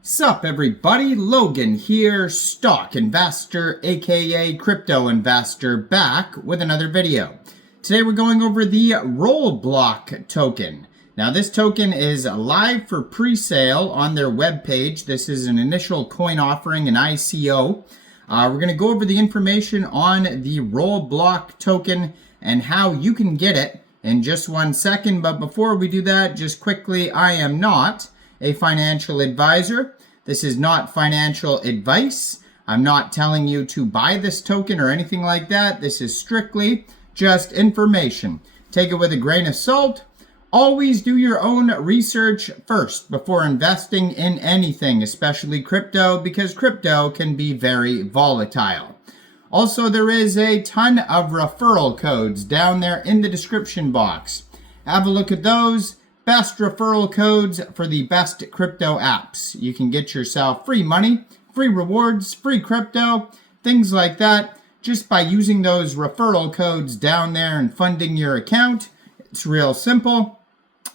Sup everybody, Logan here, stock investor aka crypto investor, back with another video. Today we're going over the Rollblock token. Now this token is live for pre-sale on their webpage. This is an initial coin offering, an ICO. We're going to go over the information on the Rollblock token and how you can get it in just 1 second. But before we do that, just quickly, I am not a financial advisor. This is not financial advice. I'm not telling you to buy this token or anything like that. This is strictly just information. Take it with a grain of salt. Always do your own research first before investing in anything, especially crypto, because crypto can be very volatile. Also, there is a ton of referral codes down there in the description box. Have a look at those. Best referral codes for the best crypto apps. You can get yourself free money, free rewards, free crypto, things like that, just by using those referral codes down there and funding your account. It's real simple.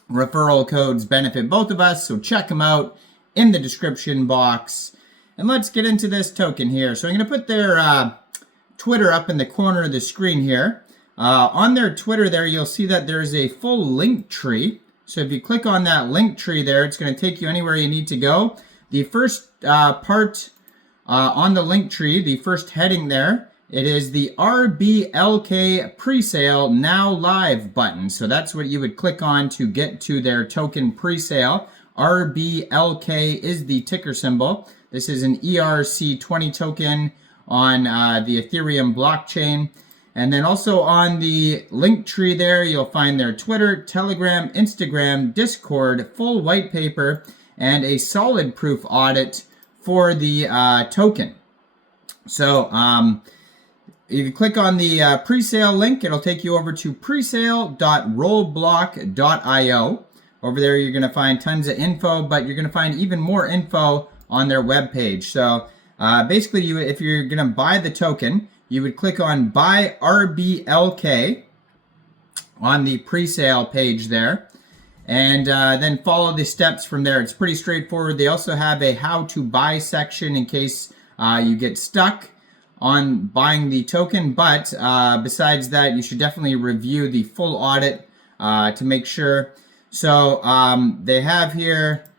Referral codes benefit both of us, so check them out in the description box. And let's get into this token here. So I'm going to put their Twitter up in the corner of the screen here. On their Twitter there, you'll see that there's a full link tree. So if you click on that link tree there, it's going to take you anywhere you need to go. The first part on the link tree, the first heading there, it is the Rblk presale now live button. So that's what you would click on to get to their token presale. Rblk is the ticker symbol. This is an ERC20 token on the Ethereum blockchain. And then also on the link tree there, you'll find their Twitter, Telegram, Instagram, Discord, full white paper, and a solid proof audit for the token. So if you click on the presale link, it'll take you over to presale.rollblock.io. Over there, you're going to find tons of info, but you're going to find even more info on their webpage. So basically, if you're going to buy the token, you would click on Buy Rblk on the presale page there, and then follow the steps from there. It's pretty straightforward. They also have a how to buy section in case you get stuck on buying the token, but besides that, you should definitely review the full audit to make sure. So they have here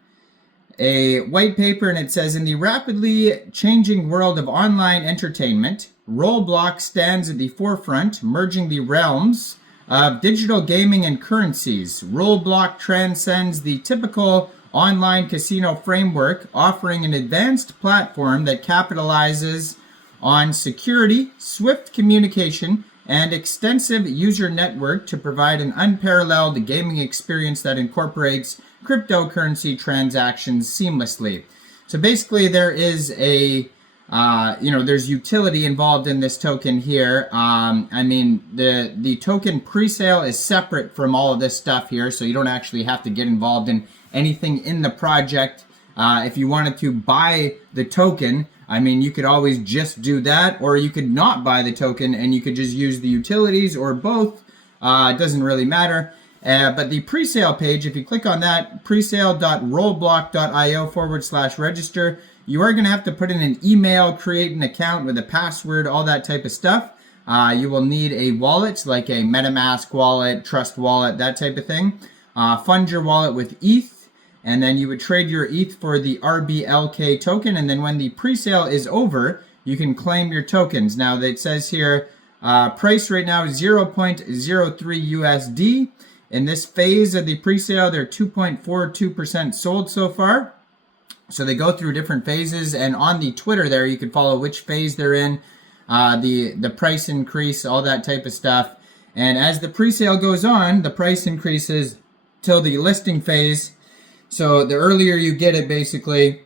a white paper, and it says, in the rapidly changing world of online entertainment, Rollblock stands at the forefront, merging the realms of digital gaming and currencies. Rollblock transcends the typical online casino framework, offering an advanced platform that capitalizes on security, swift communication, and extensive user network to provide an unparalleled gaming experience that incorporates cryptocurrency transactions seamlessly. So basically there is a there's utility involved in this token here. I mean, the token presale is separate from all of this stuff here, so you don't actually have to get involved in anything in the project. If you wanted to buy the token, I mean, you could always just do that, or you could not buy the token and you could just use the utilities, or both. It doesn't really matter. But the presale page, if you click on that, presale.rollblock.io/register, you are going to have to put in an email, create an account with a password, all that type of stuff. You will need a wallet, like a MetaMask wallet, Trust wallet, that type of thing. Fund your wallet with ETH, and then you would trade your ETH for the Rblk token, and then when the presale is over, you can claim your tokens. Now, it says here, price right now is 0.03 USD. In this phase of the presale, they're 2.42% sold so far. So they go through different phases, and on the Twitter there, you can follow which phase they're in, the price increase, all that type of stuff. And as the presale goes on, the price increases till the listing phase. So the earlier you get it, basically,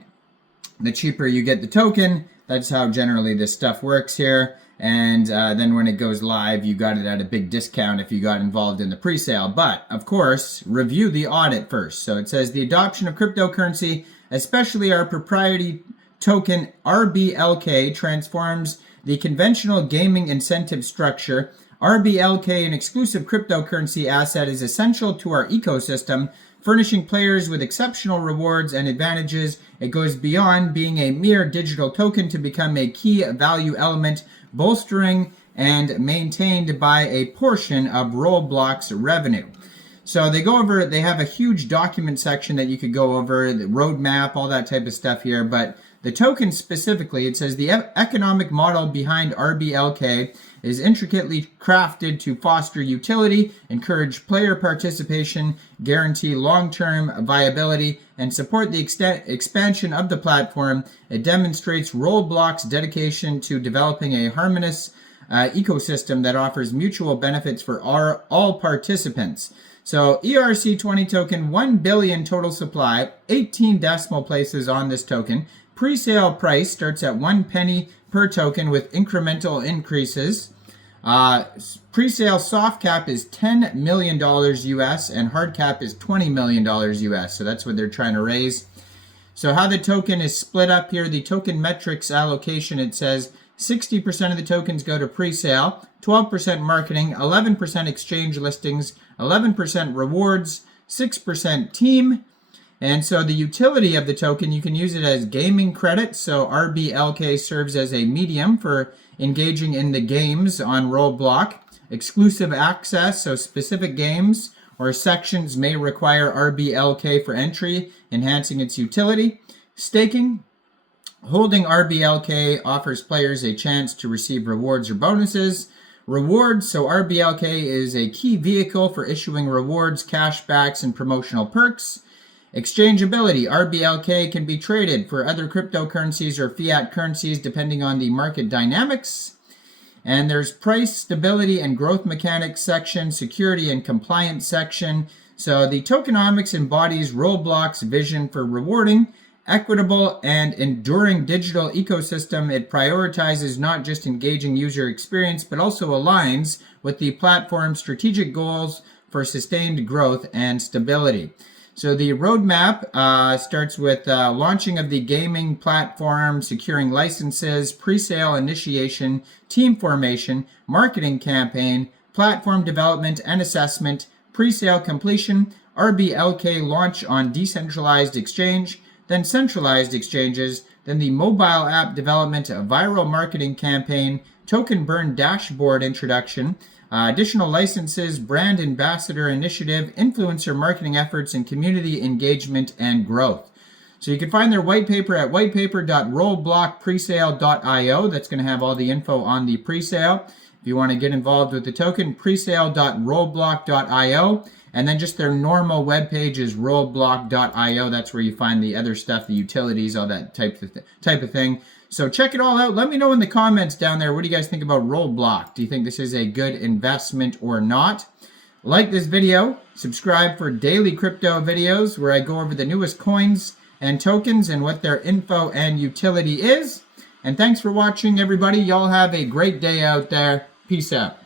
the cheaper you get the token. That's how generally this stuff works here. And then when it goes live, you got it at a big discount if you got involved in the presale. But, of course, review the audit first. So it says, the adoption of cryptocurrency, especially our proprietary token Rblk, transforms the conventional gaming incentive structure. Rblk, an exclusive cryptocurrency asset, is essential to our ecosystem, furnishing players with exceptional rewards and advantages. It goes beyond being a mere digital token to become a key value element, bolstering and maintained by a portion of Rollblock's revenue. So they go over, they have a huge document section that you could go over, the roadmap, all that type of stuff here, but the token specifically, it says the economic model behind Rblk is intricately crafted to foster utility, encourage player participation, guarantee long-term viability, and support the expansion of the platform. It demonstrates Rollblock's dedication to developing a harmonious ecosystem that offers mutual benefits for all participants. So ERC20 token, 1 billion total supply, 18 decimal places on this token. Pre-sale price starts at 1 penny per token with incremental increases. Pre-sale soft cap is $10 million US and hard cap is $20 million US. So that's what they're trying to raise. So how the token is split up here, the token metrics allocation, it says 60% of the tokens go to pre-sale, 12% marketing, 11% exchange listings, 11% rewards, 6% team. And so the utility of the token, you can use it as gaming credit. So Rblk serves as a medium for engaging in the games on Rollblock. Exclusive access, so specific games or sections may require Rblk for entry, enhancing its utility. Staking. Holding Rblk offers players a chance to receive rewards or bonuses. Rewards, so Rblk is a key vehicle for issuing rewards, cashbacks, and promotional perks. Exchangeability, Rblk can be traded for other cryptocurrencies or fiat currencies depending on the market dynamics. And there's price, stability, and growth mechanics section, security and compliance section. So the tokenomics embodies Rollblock's vision for rewarding equitable and enduring digital ecosystem. It prioritizes not just engaging user experience, but also aligns with the platform's strategic goals for sustained growth and stability. So the roadmap starts with launching of the gaming platform, securing licenses, pre-sale initiation, team formation, marketing campaign, platform development and assessment, pre-sale completion, Rblk launch on decentralized exchange, then centralized exchanges, then the mobile app development, a viral marketing campaign, token burn dashboard introduction, additional licenses, brand ambassador initiative, influencer marketing efforts, and community engagement and growth. So you can find their white paper at whitepaper.rollblockpresale.io. That's going to have all the info on the presale. If you want to get involved with the token, presale.rollblock.io. And then just their normal webpage is rollblock.io. That's where you find the other stuff, the utilities, all that type of thing. So check it all out. Let me know in the comments down there, what do you guys think about Rollblock? Do you think this is a good investment or not? Like this video, subscribe for daily crypto videos where I go over the newest coins and tokens and what their info and utility is. And thanks for watching, everybody. Y'all have a great day out there. Peace out.